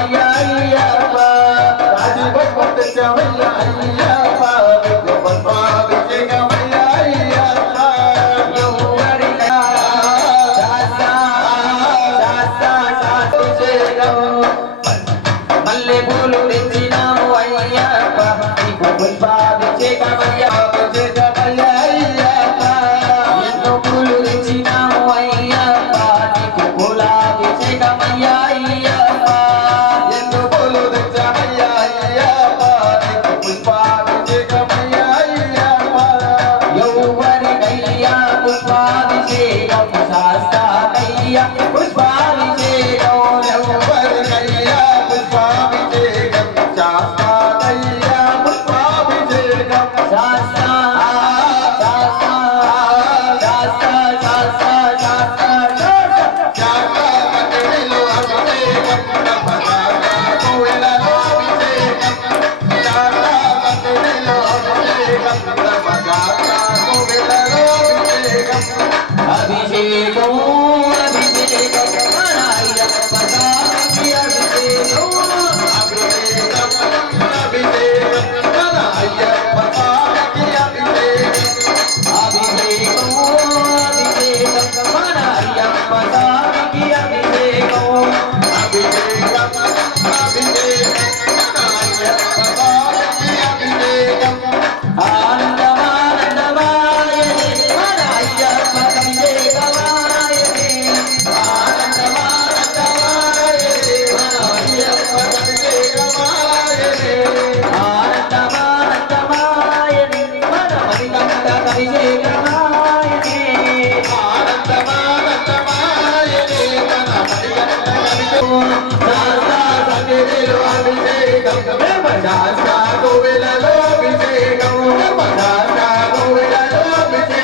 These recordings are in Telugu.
అయ్యా అయ్యావ రాజీ భగవత్ తెచ్చావయ్యా అయ్యావ మల్లె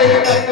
Amen.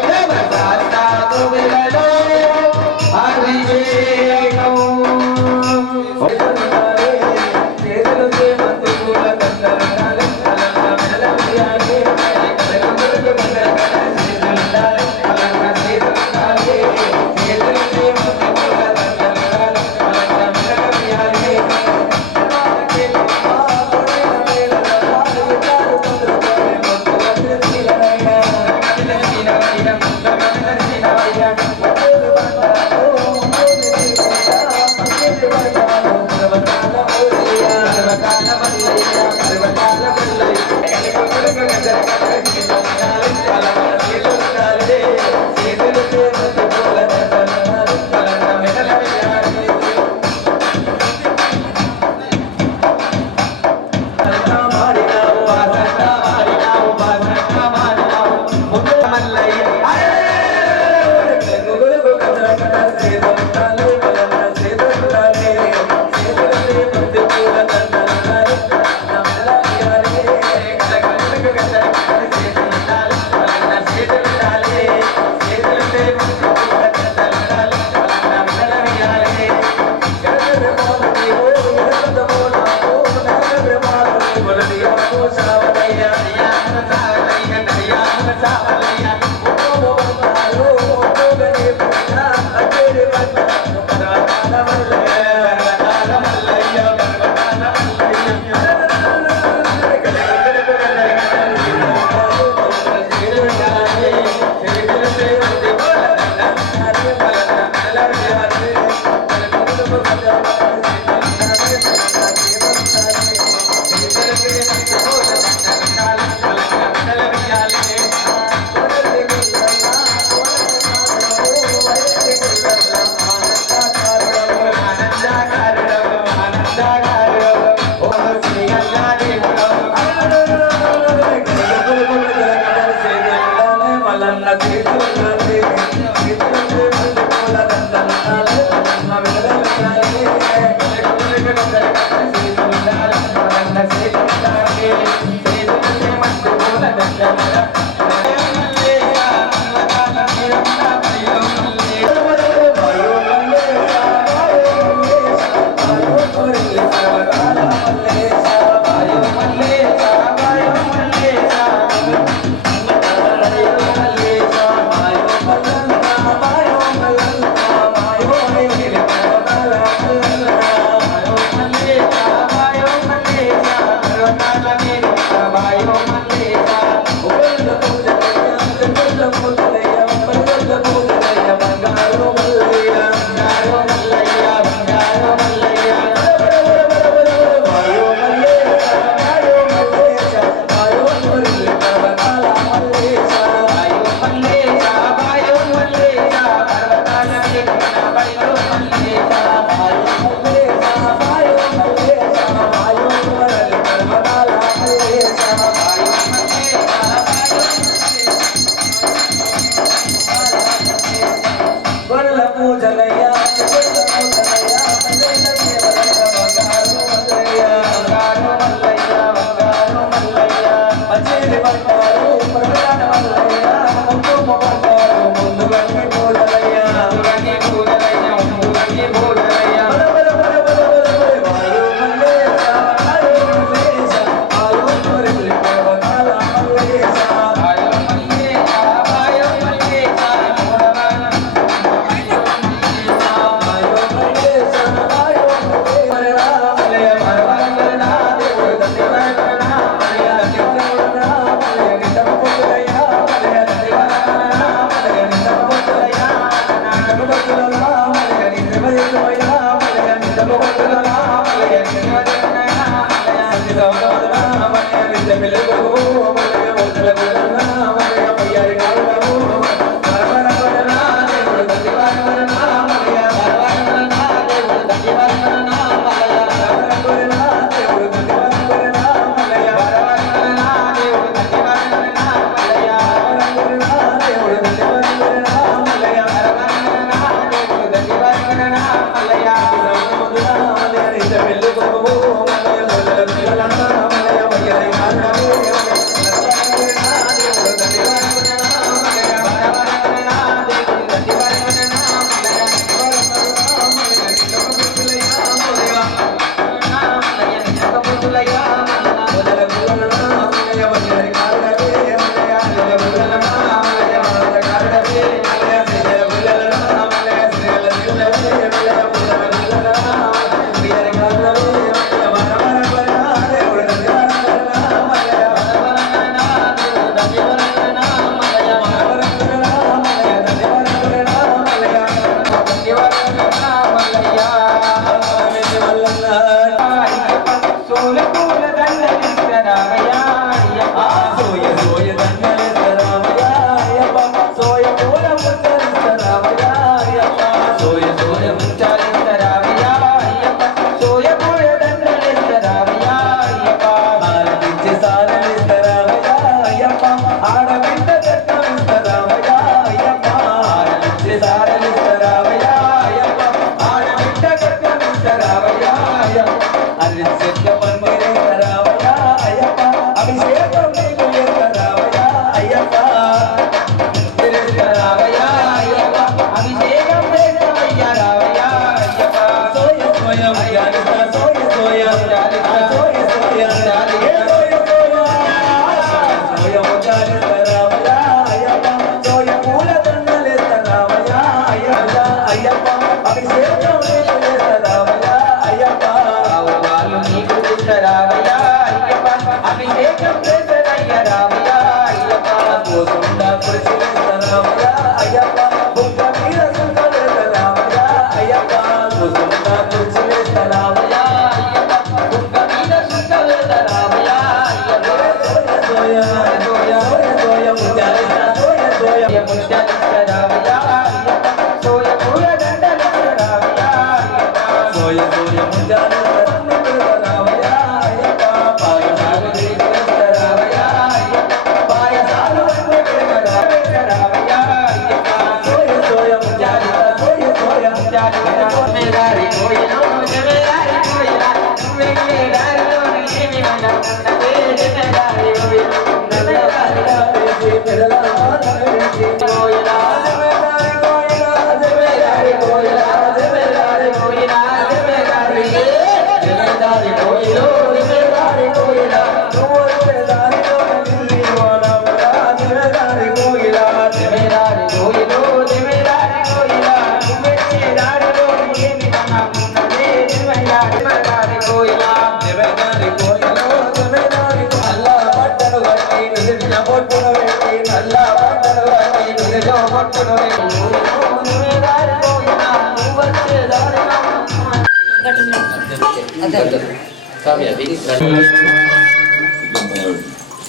me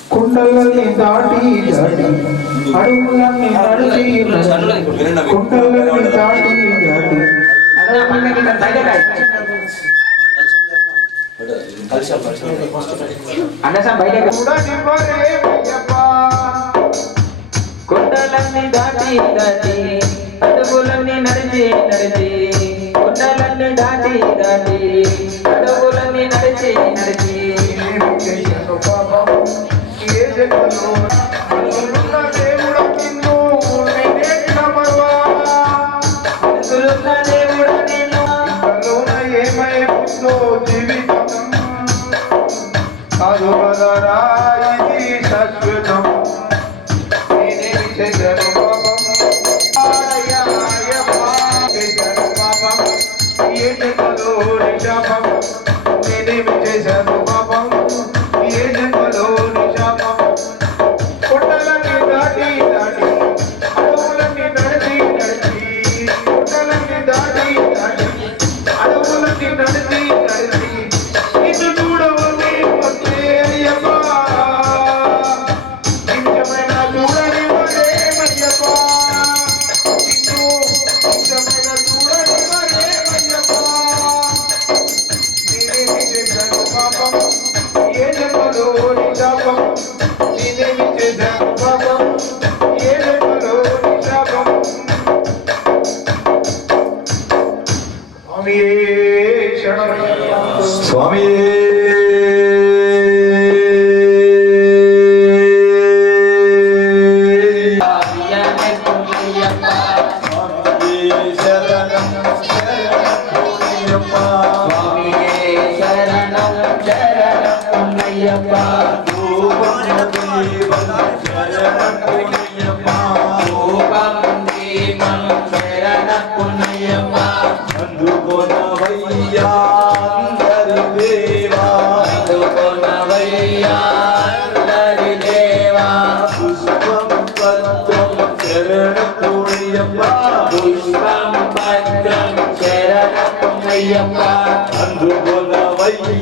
కుండలని దాటి దాటి అడుగులని దాటి కుండలని దాటి దాటి అన్న సార్ బయట కొండలన్నీ దాటి దాటి అడుగులన్నీ నడిచి నడిచి కొండలన్నీ దాటి దాటి అడుగులన్నీ నడిచి నడిచి. జీవితం हनुमन राय सत्य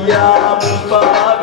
ya Mustafa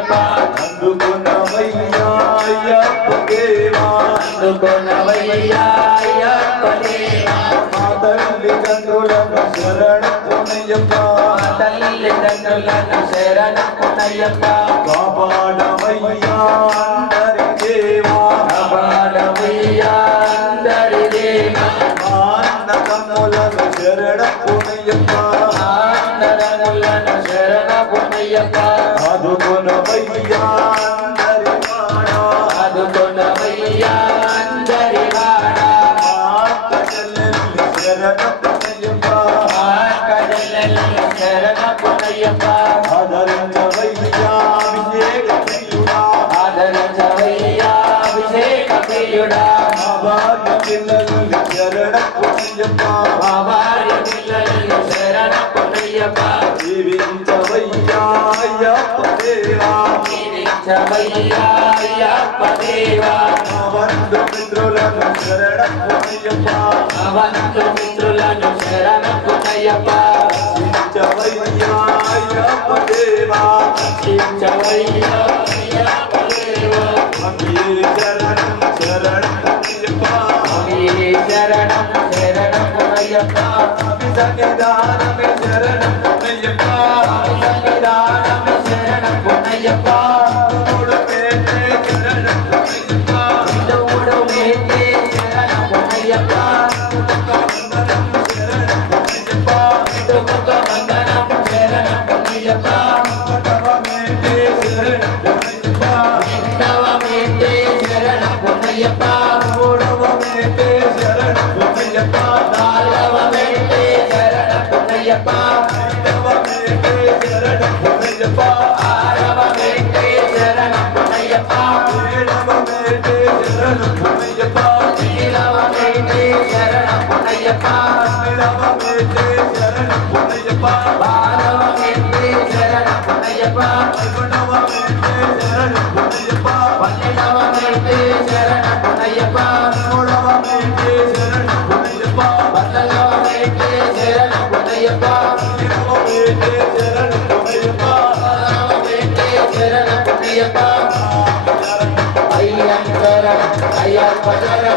అయ్యప్ప అందుకున్నవయ్యా అయ్యప్ప దేవా అందుకున్నవయ్యా అయ్యప్ప దేవా మా తల్లి తండ్రులను శరణత్వమయ్యప్ప తల్లి తండ్రులను శరణత్వమయ్యప్ప కాపాడవయ్యా అందరి దేవా కాపాడవయ్యా అందరి దేవా అన్న తమ్ములను శరణత్వమయ్యప్ప అన్న తమ్ములను శరణత్వమయ్యప్ప అవంతు మిత్రులను శరణపు అయ్యప్ప అవంతు మిత్రులను శరణపు అయ్యప్ప రక్షించవయ్యా అయ్యప్ప దేవా రక్షించవయ్యా అయ్యప్ప దేవా అమ్మే శరణం శరణం అయ్యప్ప అమ్మే శరణం శరణం అయ్యప్ప అభిసంగదానమే శరణం అయ్యప్ప అభిసంగదానమే శరణం అయ్యప్ప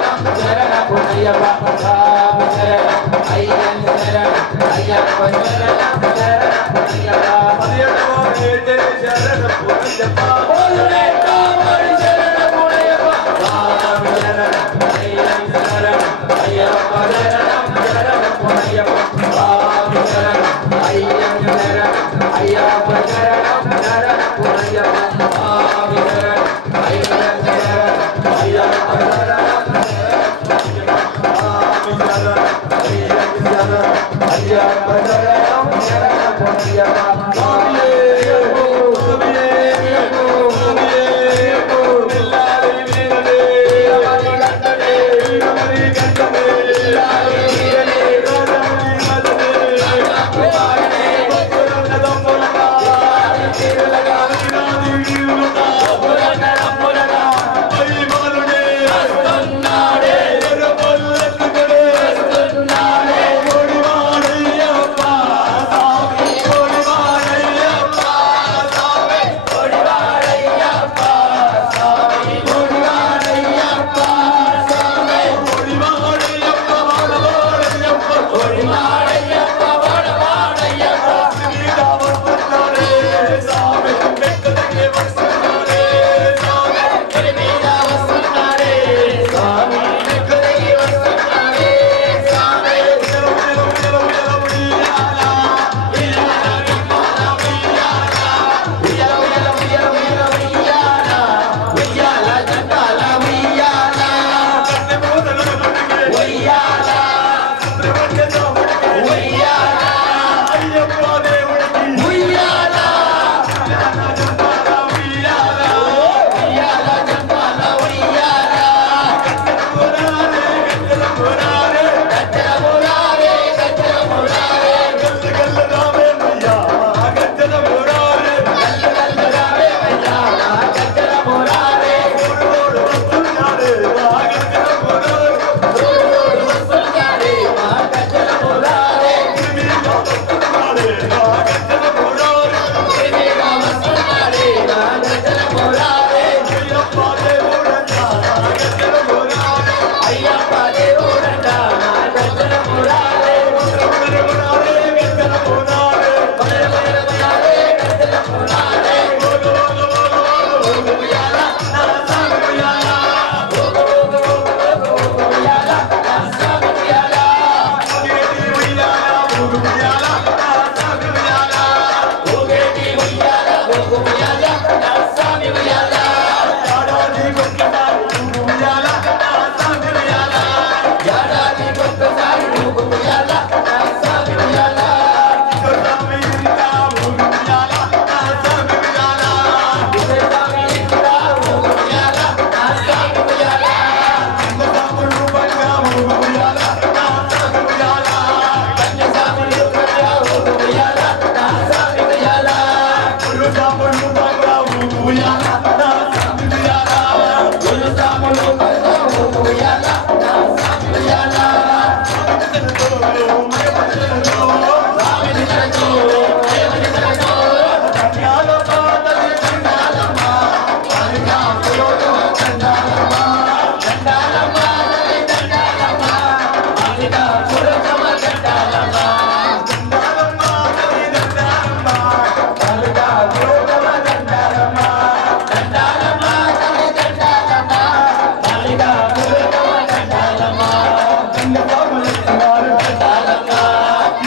శరణం శరణం అయ్యప్ప శరణం అయ్యన్ శరణం అయ్యప్ప శరణం శరణం అయ్యప్ప శరణం Ayyappa Yeah. Pontia, Pontia, Pontia, Pontia,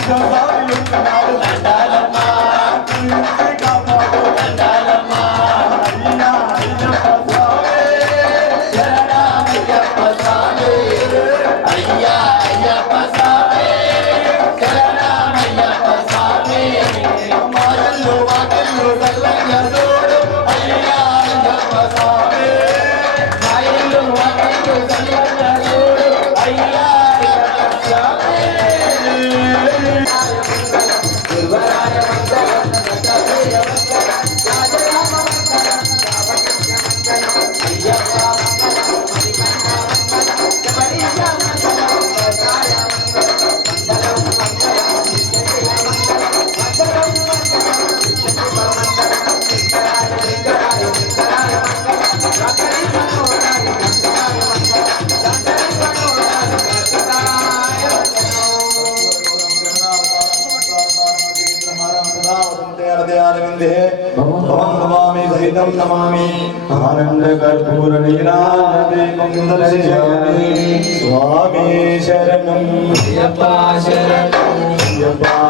Come on. Yeah.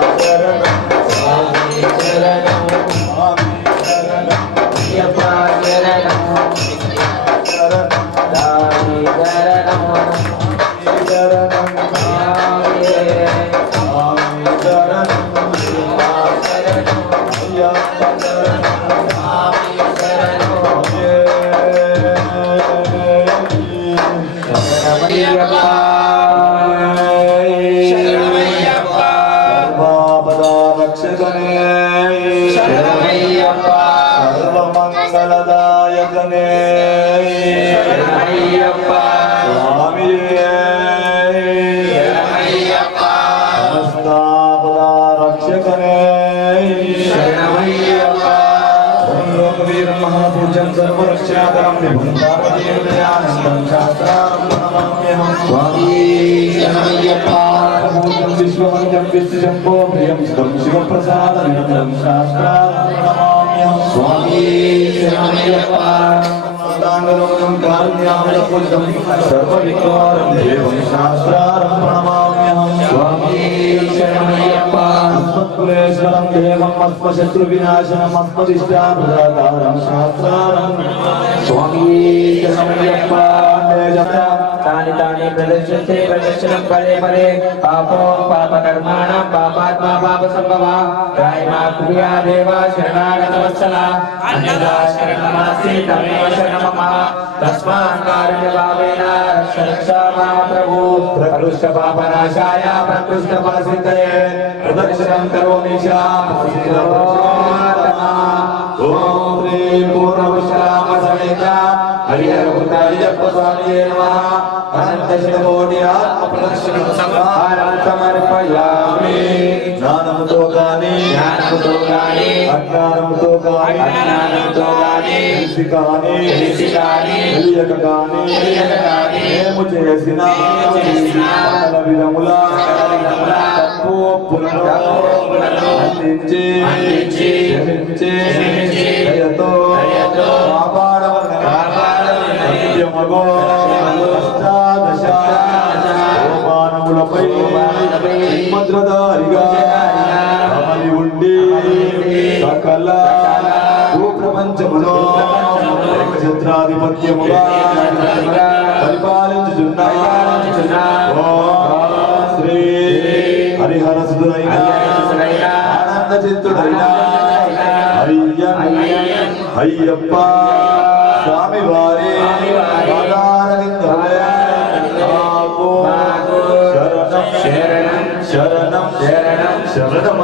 ரட்சகனே சர்வமங்கலதாயகனே சுவாமியே सर्वरक्षाकरं विभुन्दापदीर्दयानन्दं शास्त्रारं प्रणमाम्यहं स्वामी शरणय्यप्पा विश्वमन्यं विश्वशम्भो प्रसाद निरतम शास्त्रार्थम स्वामी शरणयप्पा सदांगलोकम कारुण्यामृतपुजम सर्वविक्रम देवं शास्त्रार्थम प्रणमाम्यहम स्वामी शरणयप्पा अस्मत्कुलेश्वरं देवम् अस्मशत्रुविनाशनम् अस्मदिष्टाप्रदातारं शास्त्रार्थम स्वामी शरणयप्पा जगता तानि तानि प्रदर्शन्ते प्रदर्शनं परे परे पापो पापकर्माणां पापात्मा पापसम्भवा रायमा कुर्या देवा शरणागतवत्सला अन्यदा शरणमासि तमेव शरणमम तस्मात्कार्यभावेन रक्ष रक्ष माम प्रभु प्रकृष्ट पापनाशाय प्रकृष्ट फलसिद्धये प्रदक्षिणं करोमि ॐ श्री पूर्णविश्रामसमेता हरिहरपुत्र हरिजप्पस्वामिये नमः శివకోటి ఆత్మ ప్రదర్శనం సమర్పయామి. జ్ఞానముతో గాని జ్ఞానముతో గాని అజ్ఞానముతో గాని అజ్ఞానంతో గాని తెలిసి గాని తెలిసి గాని తెలియక గాని తెలియక గాని మేము చేసిన సకల విధముల తప్పు ఒప్పులను అందించి దయతో సత్యమగో అయ్యన్ అయ్యప్ప స్వామి వారి పాదారవిందములే మాకు శరణం శరణం శరణం